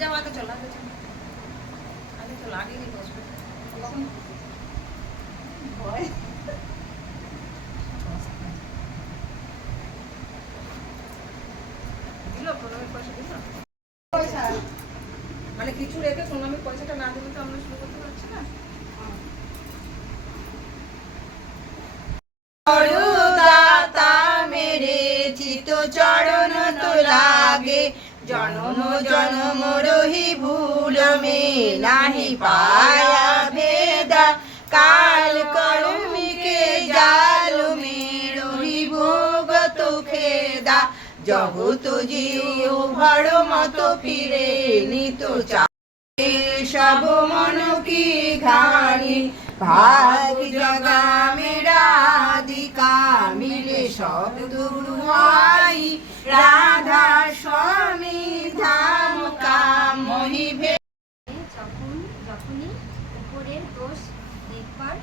যাও আগে চলো আগে চলো আগে চলো আগে গিয়ে বসবে ভয় দিল প্রণামের পয়সা দিল পয়সা মানে কিছু রেখে প্রণামের পয়সাটা না দিলে তো আমরা শুরু করতে পারছি না। দাতা মেরে চিত চরণ তো লাগে জনম জনম রহি ভুল মে নাহি পায়া ভেদা কাল কর্মিকে জাল মে রহি ভোগ তো খেদা জগত জিও ভর মত ফিরে নিত সব মন কি ঘানি ভাগ জগা মেরা দিকা মিলে সব দুয়াই রাধা স্বামী ধাম কাম মোহি ভে যখনই উপরের দোষ দেখবার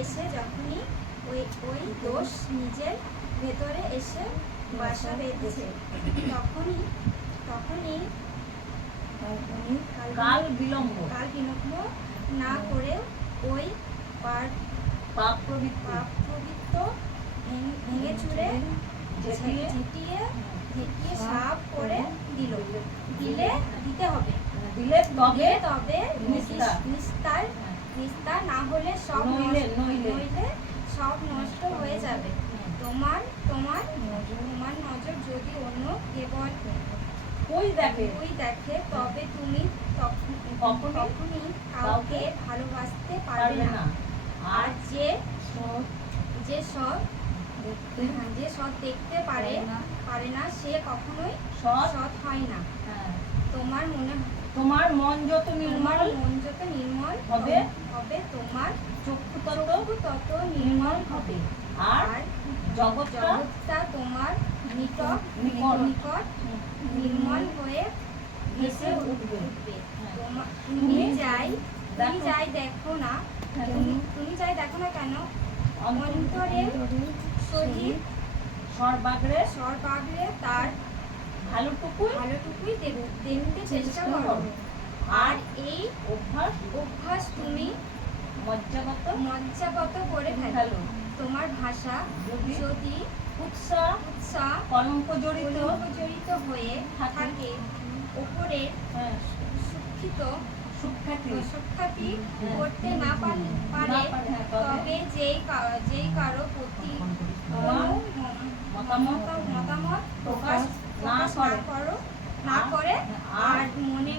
এসে যখনই ওই দোষ নিজের ভেতরে এসে বাসা বেঁধেছে তখনই কাল বিলম্ব না করে ওই পাপ প্রবৃত্ত ভেঙে চুরে ঝেঁটিয়ে সাফ করে দিতে হবে তবে নিস্তার না হলে নইলে সব নষ্ট হয়ে যাবে। তোমার নজর যদি অন্য কেবল ওই দেখে তবে তুমি কখনই কাউকে ভালোবাসতে পারবে না। আর যে সব দেখতে পারে না সে কখনোই সৎ হয় না। তোমার মন যত নির্মল হবে তোমার চক্ষু তত নির্মল হবে আর জগৎটা তোমার নিকট নির্মল হয়ে ভেসে উঠবে। তুমি যাই দেখো না কেন অন্তরের সহিত সর্বাগ্রে তার ভালোটুকুই দেখতে চেষ্টা করো। আর এই অভ্যাস তুমি মজ্জাগত করে ফেলো। তোমার ভাষা যদি উৎসাহ কলঙ্ক জড়িত হয়ে থাকে ওপরের সুখ্যাতি করতে না পারে তবে যেই কারো প্রতি মতামত প্রকাশ না করে আর মনে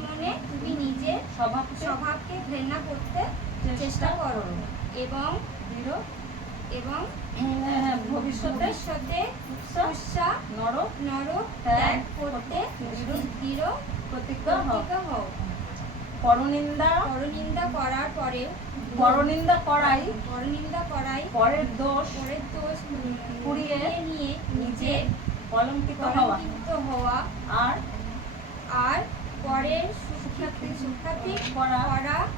তুমি নিজের স্বভাবকে ঘৃণা করতে চেষ্টা করো এবং ভবিষ্যতে উৎসাহ নর ত্যাগ করতে দৃঢ় প্রতিজ্ঞা হও। পরনিন্দা করার পরে পরনিন্দা করাই পরের দোষ কুড়িয়ে নিয়ে নিজে কলঙ্কিত হওয়া আর পরের সুখ্যাতি করা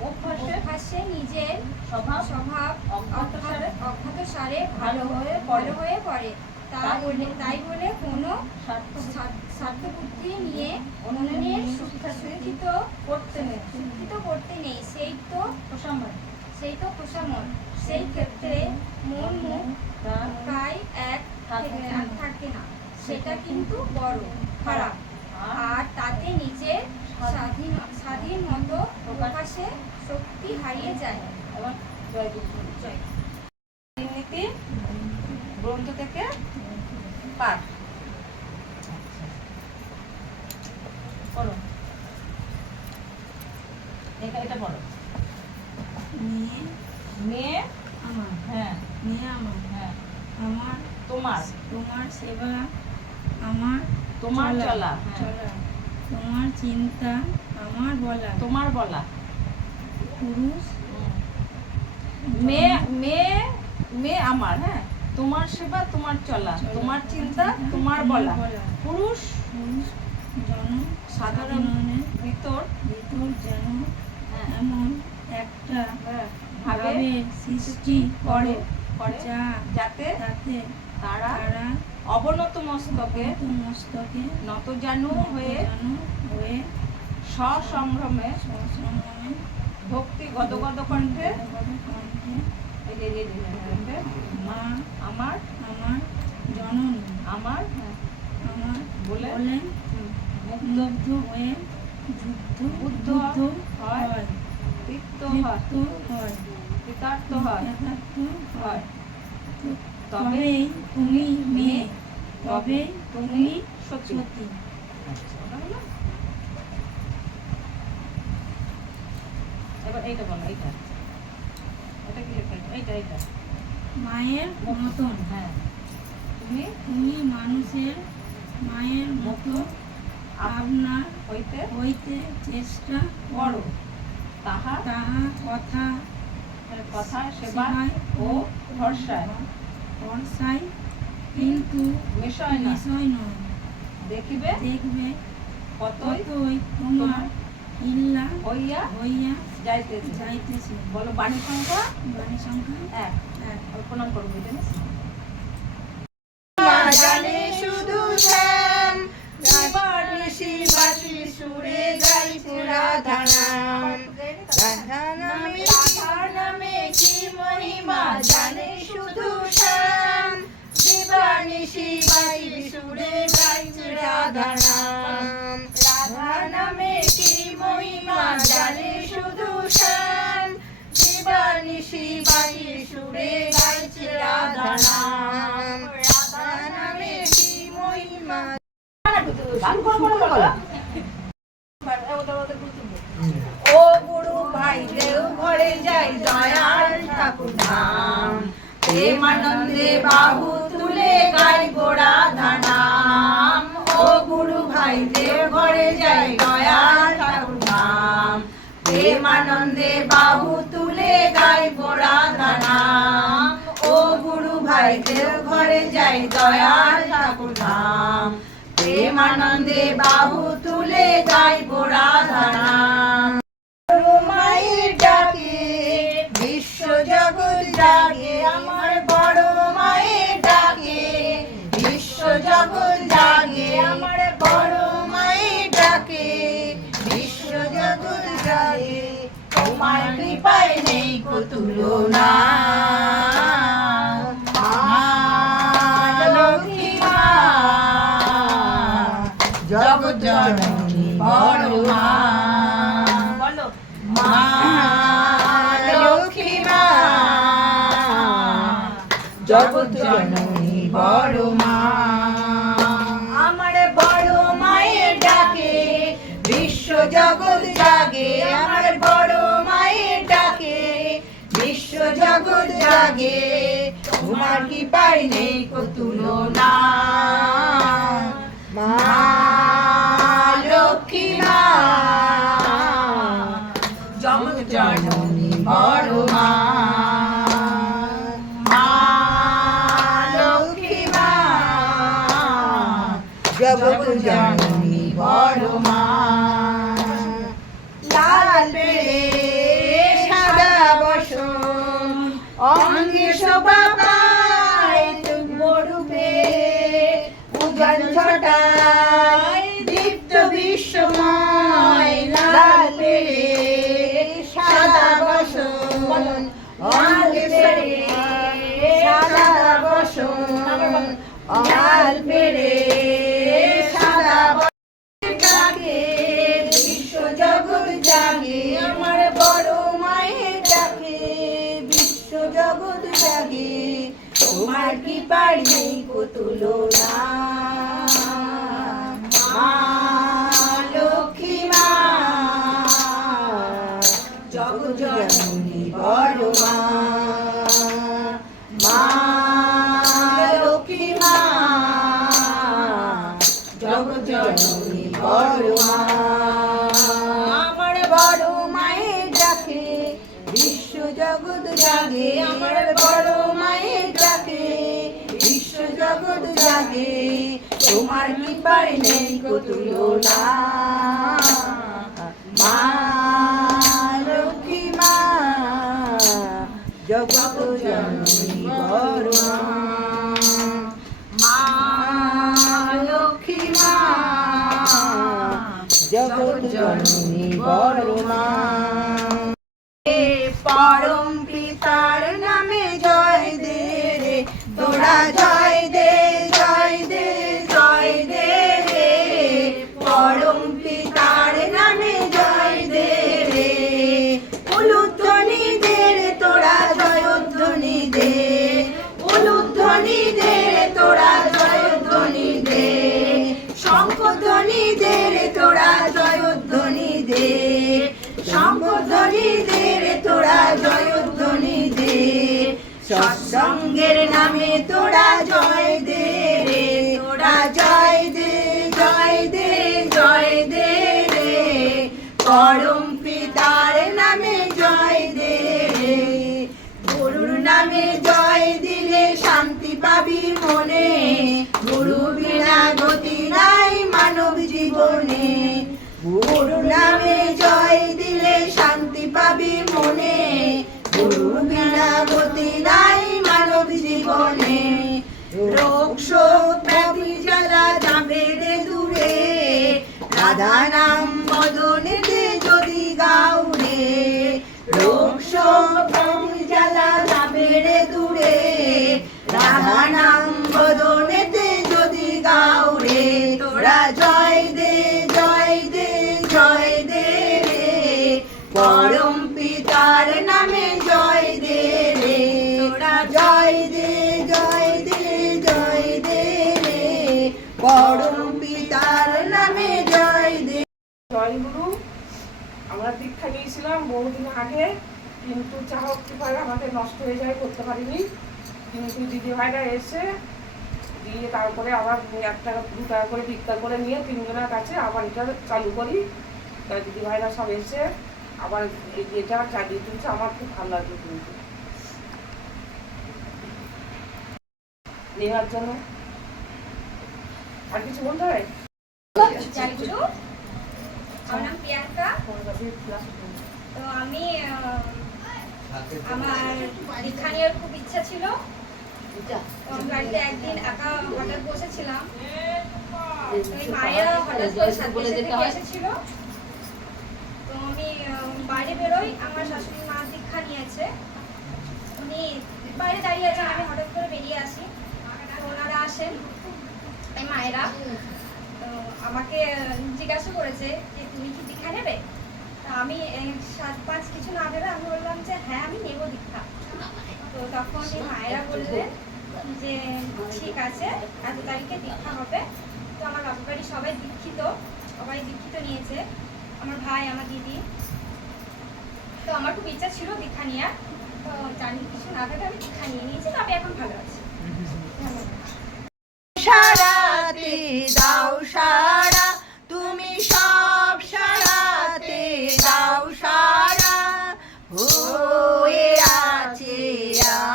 অভ্যাসে নিজের স্বভাব অজ্ঞাতসারে ভালো হয়ে পড়ে। তাই বলে কোনো স্বার্থবুদ্ধি নিয়ে অন্যের শিক্ষিত করতে নেই। সেই তো প্রশমন। সেই ক্ষেত্রে মন মুখ প্রায় এক থাকে না, সেটা কিন্তু বড় খারাপ। আর তাতে নিজের স্বাধীন মতো প্রকাশে শক্তি হারিয়ে যায়। নীতি গ্রন্থ থেকে পাঠ করো। এটা বলো। মেয়ে আমার, হ্যাঁ মেয়ে আমার, হ্যাঁ আমার তোমার সেবা আমার তোমার চলা, তোমার চিন্তা তোমার বলা। পুরুষ মেয়ে আমার, হ্যাঁ তোমার সেবা তোমার চলা, তোমার চিন্তা তোমার বলা। পুরুষ সাধারণের ভিতর যেন এমন একটা ভাবে সৃষ্টি করে যাতে তারা অবনত মস্তকে মস্তকে নত জানু হয়ে হয়ে সসম্ভ্রমে সসম্ভ্রমে ভক্তি গদগদ কণ্ঠে কণ্ঠে মা আমার আমার জননী আমার আমার বলে বলেন মুগ্ধ হয়ে বুদ্ধ হয়, তৃপ্ত হয়, হয় কৃতার্থ হয়, হয়। তবে তুমি মেয়ে তবে তুমি সতী। সতী। ওটা হলো? এবার এইটা বলো, এইটা এটা কি লেখা আছে? এইটা মায়ের মতন হ্যাঁ তুমি তুমি মানুষের মায়ের মতো আপনার হইতে হইতে চেষ্টা করো করো তাহা তাহা কথা কথা সেবা সেবায় ও ভরসায় ভরসায় কিন্তু বিষয় না বিষয় নয় দেখিবে দেখবে কতই কতই তোমার ইল্লা হইয়া হইয়া যাইতেছে। যাইতেছে। বলো বাণী সংখ্যা বাণী সংখ্যা 1 এক। প্রণাম করবো জানিস মা জানে শুধু শ্যাম রাবানিশি বাঁশি সুরে গাইছে রাধা নাম রাধা নামে কি মহিমা জানে শুধু শ্যাম দিবানিশি বাঁশি সুরে গাইছে রাধা নাম রাধা নামে কি মহিমা জানে শুধু শ্যাম দিবানিশি বাঁশি সুরে গাইছে রাধা নাম রাধা নামে কি মহিমা। ও গুরু ভাই দেও ঘরে যাই দয়াল ঠাকুর ধাম প্রেমানন্দে বাহু তুলে গাইব রাধা নাম। ও গুরু ভাই দেও ঘরে যাই দয়াল ঠাকুর ধাম প্রেমানন্দে বাহু তুলে গাইব রাধা নাম। ও গুরু ভাই দেও ঘরে যাই দয়াল ঠাকুর ধাম প্রেমানন্দে বাহু তুলে গাইব রাধা নাম। মায়ের ডাকে বিশ্ব জগৎ জাগে আমার বড় মায়ের ডাকে বিশ্ব জগৎ জাগে আমার বড় মায়ের ডাকে বিশ্ব জগৎ জাগে তোমার কৃপায় নেই কো তুলনা লক্ষ্মী মা জগৎ জননী বড় মা বলো মা লক্ষ্মী মা জগৎ জননী বড় মা। আমার বড় মায়ের ডাকে বিশ্ব জগৎ জাগে আমার বড় মায়ের ডাকে বিশ্ব জগৎ জাগে তোমার কি পাই নেই কো তুলনা মা লক্ষ্মী মা জগৎ জননী বড় মা। মা লক্ষ্মী মা জগৎ জননী বড় মা। লাল পেড়ে সাদা বসন অঙ্গে শোভা পায় তুঙ্গ রূপে উজান ছটায় দীপ্ত বিশ্বময় লাল পেড়ে সাদা বসন অঙ্গে পেড়ে সাদা বসন লাল পেড়ে সাদা ডাকে বিশ্ব জগৎ জাগে আমার বড় মায়ের ডাকে বিশ্ব জগৎ জাগে তোমার কি পারি নেই কো তুলনা মা লক্ষ্মী মা জগৎ জননী বড় মা। মা লক্ষ্মী মা জগৎ জননী বড় মা। আমার বড় মায়ের ডাকে বিশ্ব জগৎ জাগে আমার বড় মায়ের ডাকে বিশ্ব জগৎ জাগে তোমার কৃপায় নেই কো তুলনা মা লক্ষ্মী মা জগৎ জননী বড় মা। মা জননী বড় মা। পরম পিতার নামে জয় দে রে, তোরা জয় দে জয় দে জয় দে রে, পরম পিতার নামে জয় দে রে। উলুধ্বনি দে রে তোরা জয়ধ্বনি দে, উলুধ্বনি দে রে তোরা জয়ধ্বনি দে, শঙ্খধ্বনি দে রে তোরা জয়ধ্বনি দে, শঙ্খধ্বনি দে রে তোরা জয়ধ্বনি দে। সৎসঙ্গের নামে তোরা জয় দে রে, তোরা জয় দে জয় দে জয় দে রে, পরম পিতার নামে জয় দে রে। গুরুর নামে জয় দিলে শান্তি পাবি মনে, গুরু বিনা গতি নাই মানব জীবনে। গুরু নামে জয় দিলে শান্তি পাবি মনে, গুরু বিনা গতি নাই মানব জীবনে। রোগ শোক ব্যাধি জ্বালা যাবে রে দূরে, রাধা নাম বদনেতে যদি গাও রে। রোগ শোক ব্যাধি জ্বালা যাবে রে দূরে, রাধা নাম বদনেতে যদি গাও রে। তোরা জয় দে জয় দে জয় দে রে, পরম পিতার নামে জয় দে রে। তোরা জয় দে জয় দে জয় দে রে, পরম পিতার নামে জয় দে। জয় গুরু। আমরা দীক্ষা নিয়েছিলাম বহুদিন আগে, কিন্তু চাহক কৃপায় আমাদের নষ্ট হয়ে যায়, করতে পারিনি। কিন্তু দিদি ভাইরা এসে দিয়ে তারপরে আবার 1 টাকা 2 টাকা করে ভিক্ষা করে নিয়ে 3 জনের কাছে আবার এটা চালু করি। তাই দিদি ভাইরা সব এসে আবার এটা চালিয়ে তুলছে, আমার খুব ভালো লাগছে কিন্তু নেওয়ার জন্য। আর কিছু বলতে হবে? জয় গুরু। আমার নাম প্রিয়াঙ্কা। তো আমি আমার দীক্ষা নেওয়ার খুব ইচ্ছা ছিল। তো আমি বাড়িতে একদিন একা হঠাৎ বসেছিলাম, ওই মায়েরা হঠাৎ করে সাথে সাথে এসেছিল। তো আমি বাইরে বেরোই, আমার শাশুড়ি মা দীক্ষা নিয়েছে, উনি বাইরে দাঁড়িয়ে আছেন, আমি হঠাৎ করে বেরিয়ে আসি। তো ওনারা আসেন, এই মায়েরা আমাকে জিজ্ঞাসা করেছে যে তুমি কি দীক্ষা নেবে। আমি 7-5 কিছু না ভেবে আমি বললাম যে হ্যাঁ আমি নেব দীক্ষা। তো তখন এই মায়েরা বললেন যে ঠিক আছে, এত তারিখে দীক্ষা হবে। তো আমার বাপের বাড়ি সবাই দীক্ষিত নিয়েছে, আমার ভাই আমার দিদি। তো আমার খুব ইচ্ছা ছিল দীক্ষা নেওয়ার, তো জানি কিছু না ভেবে আমি দীক্ষা নিয়ে নিয়েছি। তো আমি এখন ভালো আছি। সারাতে দাও সারা, তুমি সব সারাতে দাও সারা, হয়ে আছে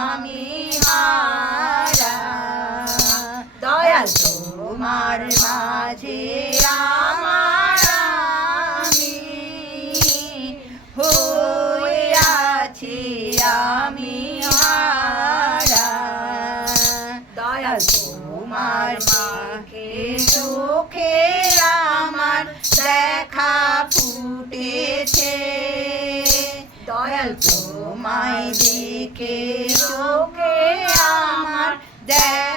আমি হারা। দয়াল তোমার মাঝে আমার আমি, হয়ে আছি আমি হারা। দয়াল তোমার মাকে চোখে আমার দেখা ফুটেছে, দয়াল তোমায় দেখে চোখে আমার দেখা